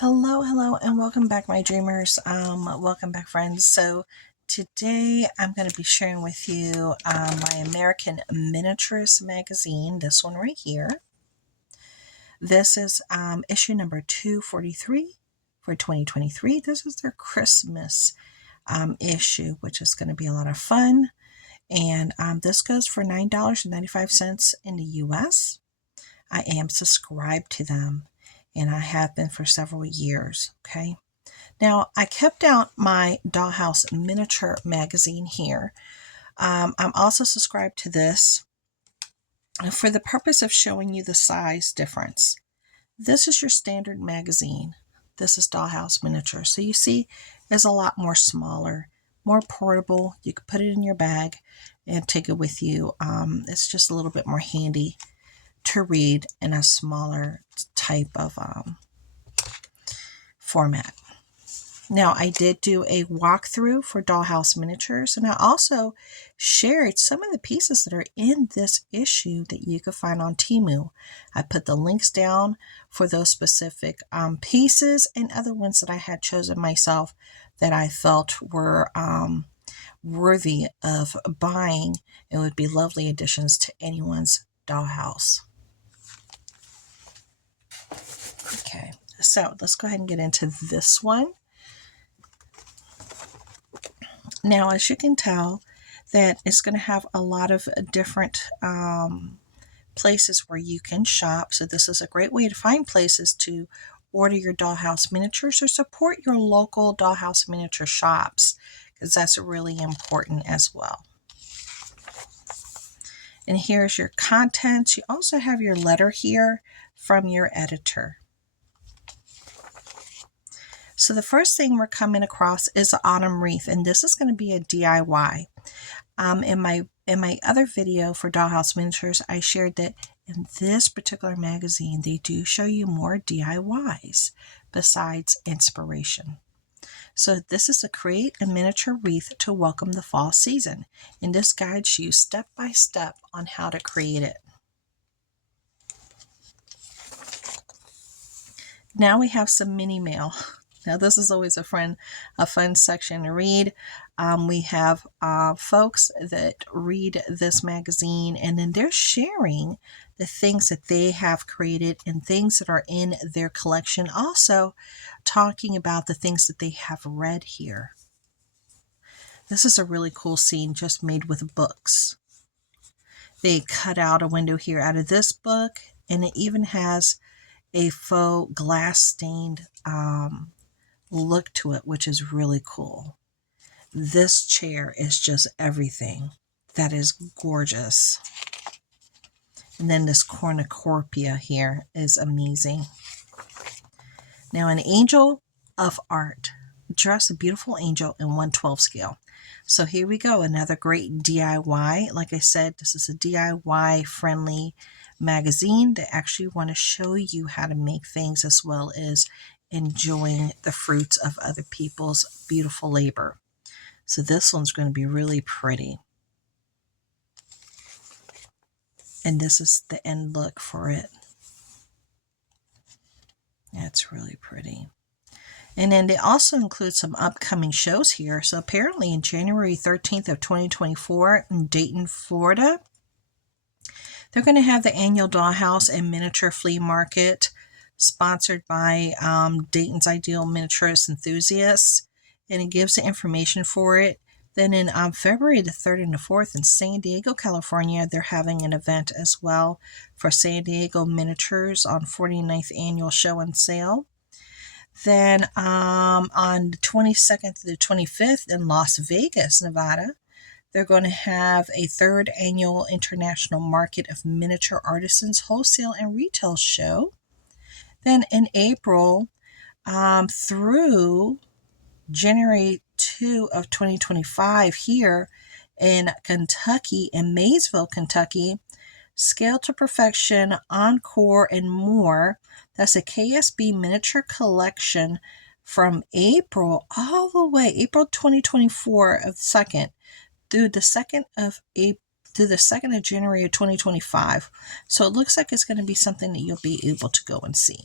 Hello, and welcome back, my dreamers. Welcome back, friends. So today I'm going to be sharing with you my American Miniaturist Magazine, this one right here. This is issue number 243 for 2023. This is their Christmas issue, which is going to be a lot of fun. And this goes for $9.95 in the US. I am subscribed to them, and I have been for several years. Okay. Now, I kept out my Dollhouse Miniature magazine here. I'm also subscribed to this for the purpose of showing you the size difference. This is your standard magazine. This is Dollhouse Miniature. So you see, it's a lot more smaller, more portable. You can put it in your bag and take it with you. It's just a little bit more handy to read in a smaller type of format. Now, I did do a walkthrough for Dollhouse Miniatures, and I also shared some of the pieces that are in this issue that you can find on Temu. I put the links down for those specific pieces and other ones that I had chosen myself that I felt were worthy of buying and would be lovely additions to anyone's dollhouse. Okay, so let's go ahead and get into this one. Now, as you can tell, that it's going to have a lot of different places where you can shop. So this is a great way to find places to order your dollhouse miniatures or support your local dollhouse miniature shops, because that's really important as well. And here's your contents. You also have your letter here from your editor. So the first thing we're coming across is an autumn wreath, and this is going to be a DIY. In my other video for Dollhouse Miniatures, I shared that in this particular magazine, they do show you more DIYs besides inspiration. So this is to create a miniature wreath to welcome the fall season, and this guides you step by step on how to create it. Now we have some mini mail. Now, this is always a fun section to read. We have folks that read this magazine, and then they're sharing the things that they have created and things that are in their collection. Also, talking about the things that they have read here. This is a really cool scene just made with books. They cut out a window here out of this book, and it even has a faux glass stained look to it, which is really cool. This chair is just everything. That is gorgeous. And then this cornucopia here is amazing. Now, an angel of art. Dress a beautiful angel in 1/12 scale. So here we go, another great DIY. Like I said, this is a DIY friendly magazine that actually want to show you how to make things as well as enjoying the fruits of other people's beautiful labor. So this one's going to be really pretty. And this is the end look for it. That's really pretty. And then they also include some upcoming shows here. So apparently in January 13th of 2024 in Dayton, Florida, they're going to have the annual Dollhouse and Miniature Flea Market sponsored by Dayton's Ideal Miniaturist Enthusiasts, and it gives the information for it. Then in February the 3rd and the 4th in San Diego, California, they're having an event as well for San Diego Miniatures on 49th Annual Show and Sale. Then on the 22nd to the 25th in Las Vegas, Nevada, they're going to have a 3rd Annual International Market of Miniature Artisans Wholesale and Retail Show. Then in April through January 2 of 2025 here in Kentucky, in Maysville, Kentucky, Scale to Perfection, Encore, and more. That's a KSB miniature collection from April all the way, April 2024 of the 2nd through the 2nd of April. To the 2nd of January of 2025. So it looks like it's going to be something that you'll be able to go and see.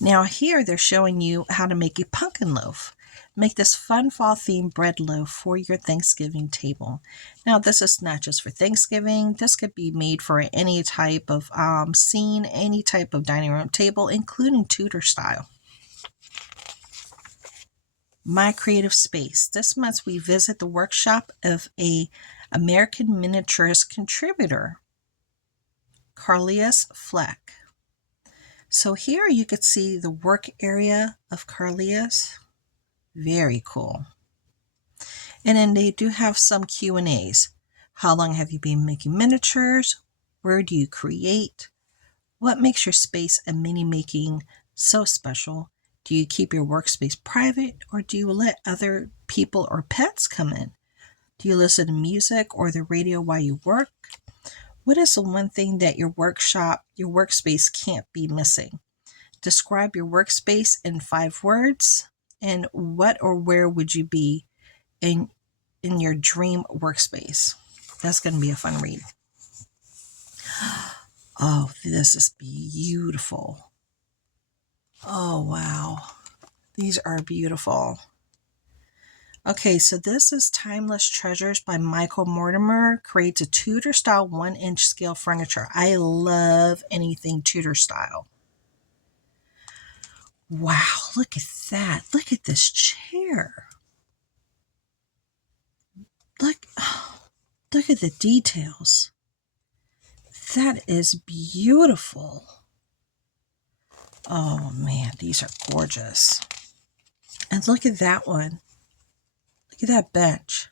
Now here they're showing you how to make a pumpkin loaf. Make this fun fall themed bread loaf for your Thanksgiving table. Now this is not just for Thanksgiving. This could be made for any type of scene, any type of dining room table, including Tudor style. My creative space. This month we visit the workshop of a American Miniaturist contributor, Carlias Fleck. So here you could see the work area of Carlias. Very cool. And then they do have some Q&As. How long have you been making miniatures? Where do you create? What makes your space and mini making so special? Do you keep your workspace private, or do you let other people or pets come in? Do you listen to music or the radio while you work? What is the one thing that your workspace can't be missing? Describe your workspace in 5 words. And what or where would you be in your dream workspace? That's going to be a fun read. Oh, this is beautiful. Oh, wow. These are beautiful. Okay, so this is Timeless Treasures by Michael Mortimer. Creates a Tudor style 1-inch scale furniture. I love anything Tudor style. Wow, look at that. Look at this chair. Look at the details. That is beautiful. Oh man, these are gorgeous. And look at that one. Look at that bench.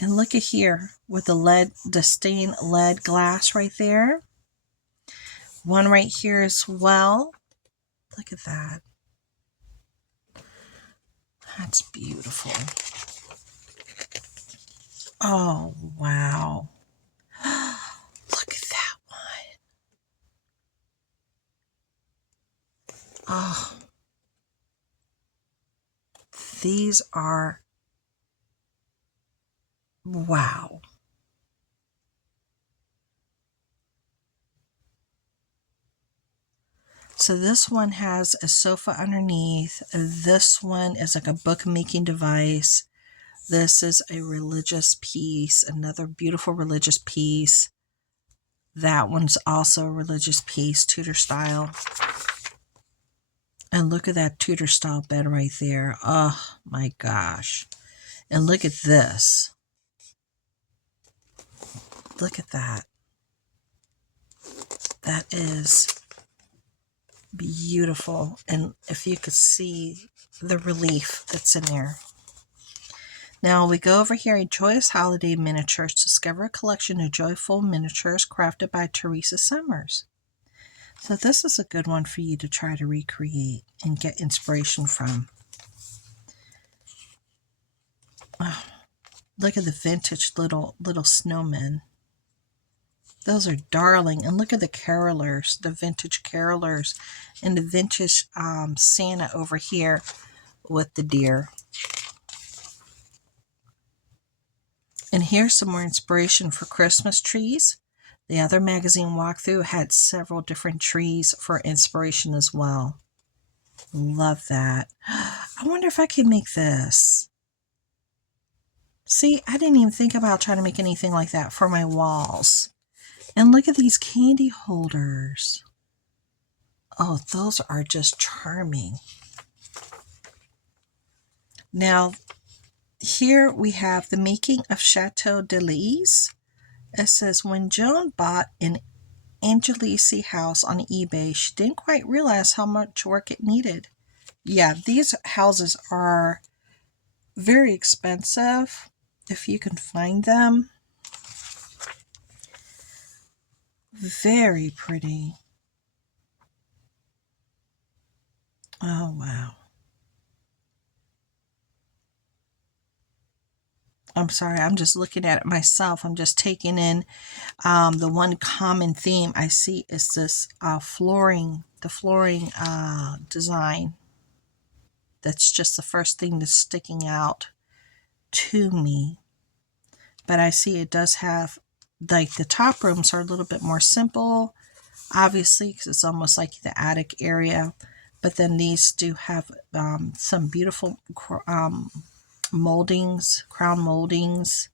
And look at here with the stained lead glass right there. One right here as well. Look at that. That's beautiful. Oh, wow. Look at that one. Oh. These are, wow. So this one has a sofa underneath. This one is like a bookmaking device. This is a religious piece, another beautiful religious piece. That one's also a religious piece, Tudor style. And look at that Tudor style bed right there. Oh my gosh. And look at this. Look at that. That is beautiful. And if you could see the relief that's in there. Now we go over here, Joyous Holiday Miniatures. Discover a collection of joyful miniatures crafted by Teresa Summers. So this is a good one for you to try to recreate and get inspiration from. Oh, look at the vintage little snowmen. Those are darling. And look at the carolers, the vintage carolers, and the vintage Santa over here with the deer. And here's some more inspiration for Christmas trees. The other magazine walkthrough had several different trees for inspiration as well. Love that. I wonder if I can make this. See, I didn't even think about trying to make anything like that for my walls. And look at these candy holders. Oh, those are just charming. Now, here we have the making of Chateau de Lise. It says, when Joan bought an Angelisi house on eBay, she didn't quite realize how much work it needed. Yeah, these houses are very expensive if you can find them. Very pretty. Oh, wow. I'm sorry, I'm just looking at it myself. I'm just taking in the one common theme I see is this flooring, the flooring design. That's just the first thing that's sticking out to me. But I see it does have, like, the top rooms are a little bit more simple, obviously, because it's almost like the attic area. But then these do have some beautiful moldings, crown moldings,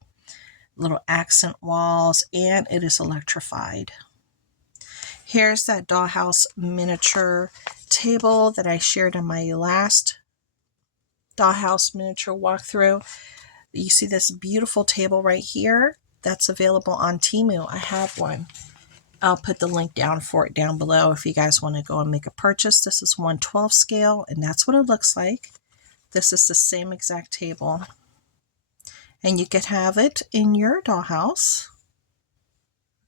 little accent walls, and it is electrified. Here's that dollhouse miniature table that I shared in my last dollhouse miniature walkthrough. You see this beautiful table right here? That's available on Temu. I have one. I'll put the link down for it down below if you guys want to go and make a purchase. This is 1/12 scale, and that's what it looks like. This is the same exact table. And you could have it in your dollhouse.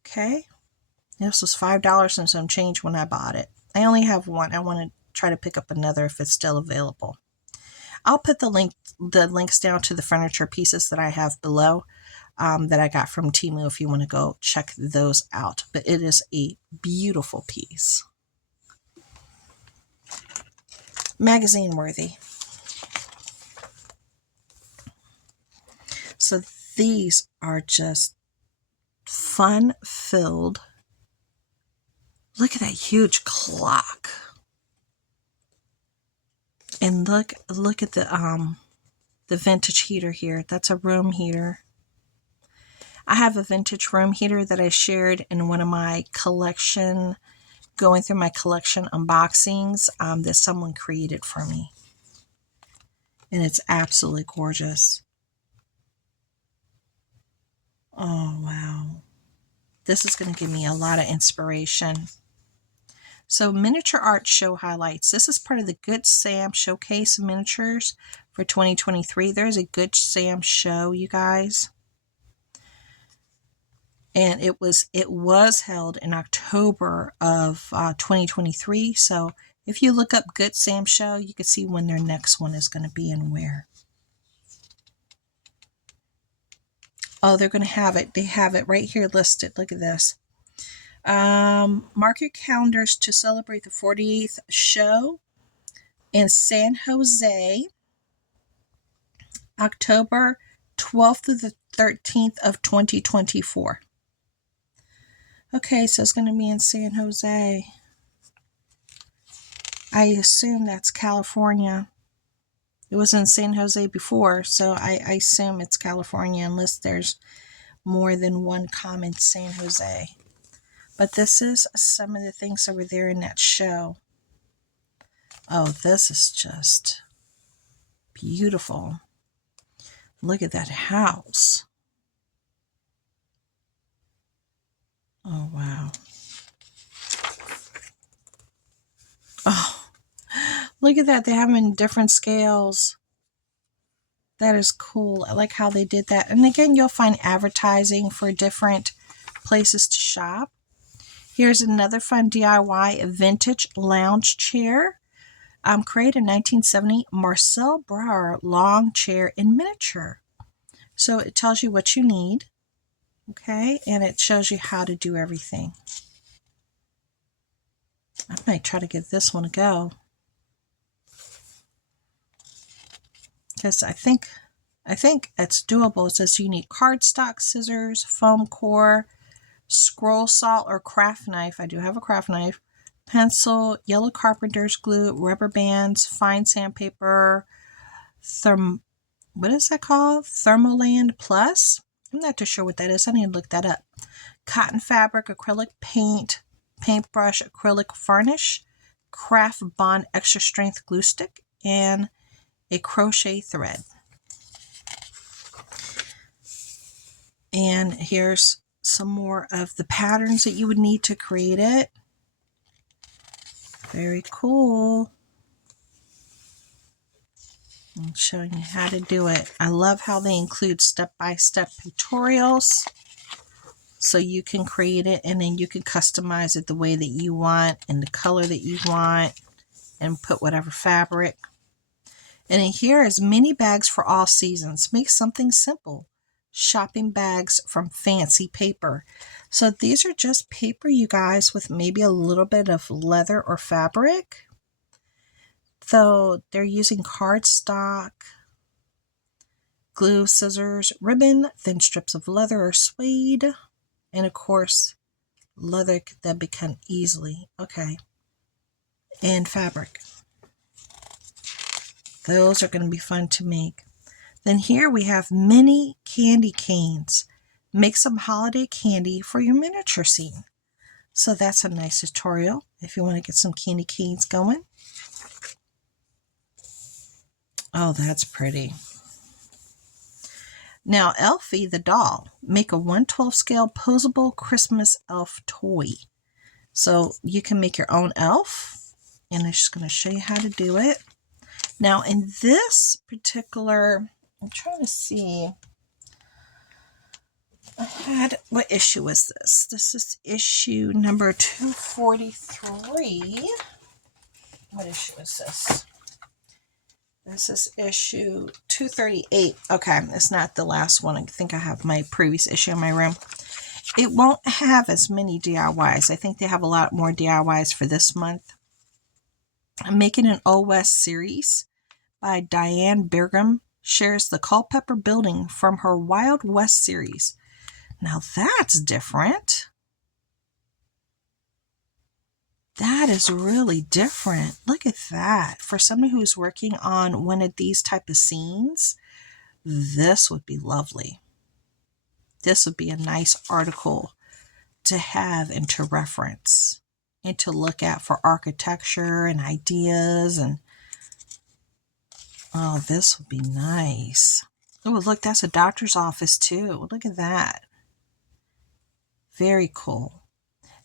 Okay. This was $5 and some change when I bought it. I only have one. I want to try to pick up another if it's still available. I'll put the links down to the furniture pieces that I have below that I got from Temu if you want to go check those out. But it is a beautiful piece. Magazine worthy. So these are just fun-filled. Look at that huge clock. And look at the vintage heater here. That's a room heater. I have a vintage room heater that I shared in one of my going through my collection unboxings that someone created for me. And it's absolutely gorgeous. Oh, wow. This is going to give me a lot of inspiration. So miniature art show highlights. This is part of the Good Sam Showcase Miniatures for 2023. There's a Good Sam show, you guys. And it was held in October of 2023. So if you look up Good Sam Show, you can see when their next one is going to be and where. Oh, they're going to have it. They have it right here listed. Look at this. Mark your calendars to celebrate the 48th show in San Jose, October 12th to the 13th of 2024. Okay, so it's going to be in San Jose. I assume that's California. It was in San Jose before, so I assume it's California unless there's more than one common San Jose. But this is some of the things that were there in that show. Oh, this is just beautiful. Look at that house. Oh, wow. Oh, look at that. They have them in different scales. That is cool. I like how they did that. And again, you'll find advertising for different places to shop. Here's another fun DIY vintage lounge chair. Created in 1970, Marcel Brauer long chair in miniature. So it tells you what you need. Okay, and it shows you how to do everything. I might try to give this one a go. Because I think it's doable. It says you need cardstock, scissors, foam core, scroll saw or craft knife. I do have a craft knife. Pencil, yellow carpenter's glue, rubber bands, fine sandpaper, what is that called? Thermoland Plus? I'm not too sure what that is. I need to look that up. Cotton fabric, acrylic paint, paintbrush, acrylic varnish, craft bond extra strength glue stick, and a crochet thread. And here's some more of the patterns that you would need to create it. Very cool. I'm showing you how to do it. I love how they include step-by-step tutorials so you can create it and then you can customize it the way that you want and the color that you want and put whatever fabric. And in here is mini bags for all seasons. Make something simple. Shopping bags from fancy paper. So these are just paper, you guys, with maybe a little bit of leather or fabric. So they're using cardstock, glue, scissors, ribbon, thin strips of leather or suede, and of course, leather that can easily, and fabric. Those are going to be fun to make. Then here we have mini candy canes. Make some holiday candy for your miniature scene. So that's a nice tutorial if you want to get some candy canes going. Oh, that's pretty. Now, Elfie the doll. Make a 1/12 scale posable Christmas elf toy. So you can make your own elf. And I'm just going to show you how to do it. Now, in this particular, I'm trying to see. What issue is this? This is issue number 243. What issue is this? This is issue 238. Okay, it's not the last one. I think I have my previous issue in my room. It won't have as many DIYs. I think they have a lot more DIYs for this month. I'm making an Old West series by Diane Birgham. Shares the Culpeper building from her Wild West series. Now that's different. That is really different. Look at that. For somebody who's working on one of these type of scenes, this would be lovely. This would be a nice article to have and to reference and to look at for architecture and ideas. And oh, this would be nice. Oh, look, that's a doctor's office too. Look at that. Very cool.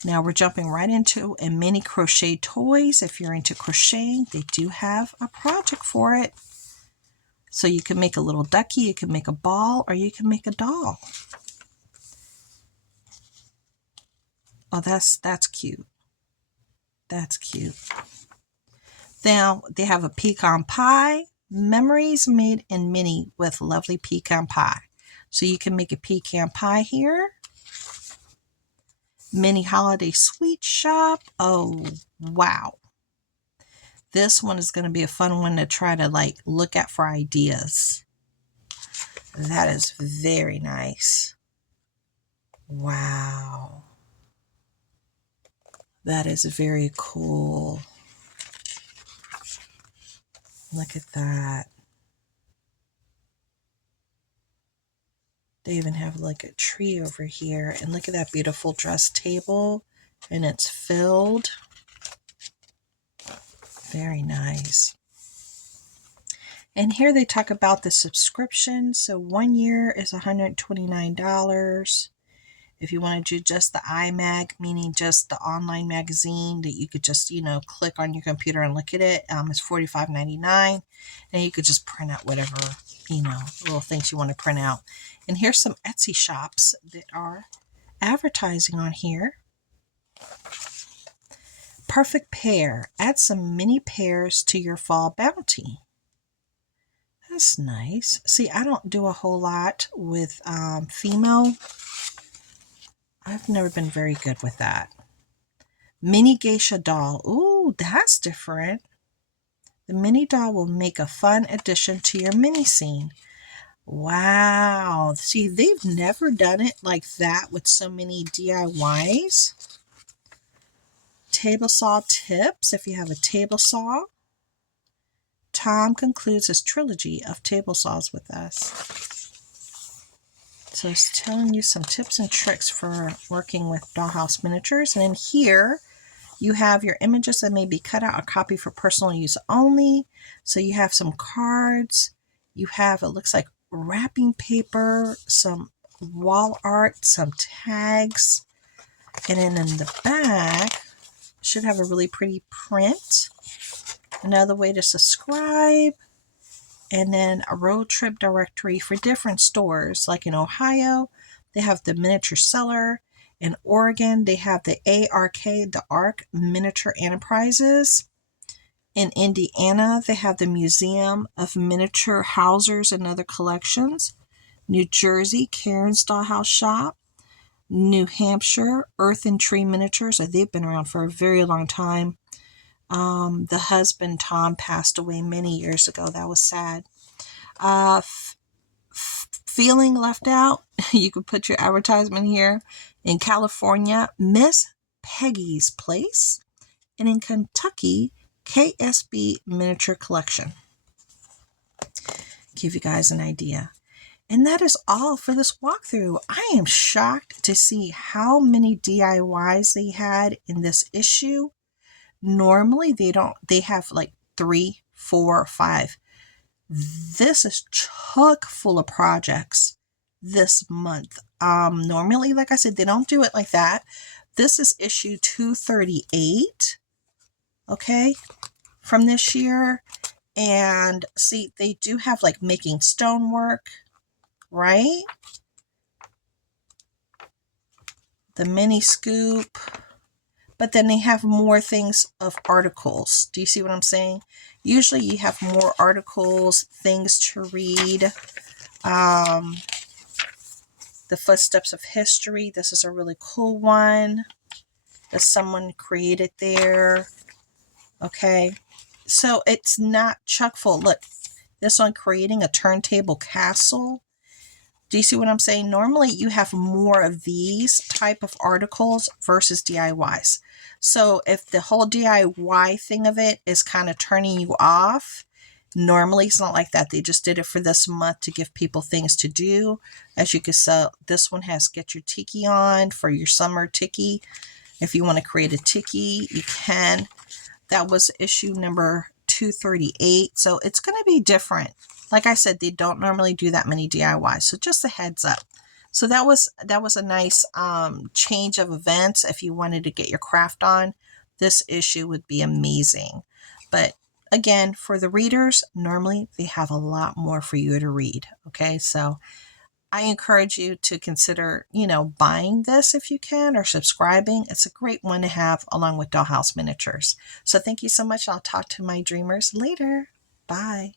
Now we're jumping right into a mini crochet toys. If you're into crocheting, they do have a project for it. So you can make a little ducky, you can make a ball, or you can make a doll. Oh, that's cute. That's cute. Now they have a pecan pie. Memories made in mini with lovely pecan pie. So you can make a pecan pie here. Mini holiday sweet shop. Oh, wow. This one is going to be a fun one to try to look at for ideas. That is very nice. Wow. That is very cool. Look at that. They even have a tree over here. And look at that beautiful dress table. And it's filled. Very nice. And here they talk about the subscription. So 1 year is $129. If you want to do just the iMag, meaning just the online magazine that you could just, click on your computer and look at it, it's $45.99. And you could just print out whatever, little things you want to print out. And here's some Etsy shops that are advertising on here. Perfect pair. Add some mini pairs to your fall bounty. That's nice. See, I don't do a whole lot with Fimo. I've never been very good with that. Mini geisha doll. Ooh, that's different. The mini doll will make a fun addition to your mini scene. Wow. See, they've never done it like that with so many DIYs. Table saw tips. If you have a table saw. Tom concludes his trilogy of table saws with us. So it's telling you some tips and tricks for working with dollhouse miniatures. And in here, you have your images that may be cut out or copied for personal use only. So you have some cards. You have, it looks like wrapping paper, some wall art, some tags. And then in the back, should have a really pretty print. Another way to subscribe. And then a road trip directory for different stores. Like in Ohio, they have the Miniature Cellar. In Oregon, they have the ARK, the Ark Miniature Enterprises. In Indiana, they have the Museum of Miniature Housers and Other Collections. New Jersey, Karen's Dollhouse Shop. New Hampshire, Earth and Tree Miniatures. They've been around for a very long time. The husband, Tom, passed away many years ago. That was sad. Feeling left out? You could put your advertisement here. In California, Miss Peggy's Place. And in Kentucky, KSB Miniature Collection. give you guys an idea. And that is all for this walkthrough. I am shocked to see how many DIYs they had in this issue. Normally they have like 3, 4, 5. This is chock full of projects this month. Normally, like I said, they don't do it like that. This is issue 238, okay, from this year. And see, they do have like making stonework, right? The mini scoop. But then they have more things of articles. Do you see what I'm saying? Usually you have more articles, things to read. The Footsteps of History. This is a really cool one that someone created there. Okay. So it's not chock full. Look, this one, Creating a Turntable Castle. Do you see what I'm saying? Normally you have more of these type of articles versus DIYs. So if the whole DIY thing of it is kind of turning you off, normally it's not like that. They just did it for this month to give people things to do. As you can see, this one has Get Your Tiki On for your summer tiki. If you want to create a tiki, you can. That was issue number 238. So it's going to be different. Like I said, they don't normally do that many DIYs. So just a heads up. So that was a nice change of events. If you wanted to get your craft on, this issue would be amazing. But again, for the readers, normally they have a lot more for you to read. Okay, so I encourage you to consider, buying this if you can, or subscribing. It's a great one to have along with Dollhouse Miniatures. So thank you so much. I'll talk to my dreamers later. Bye.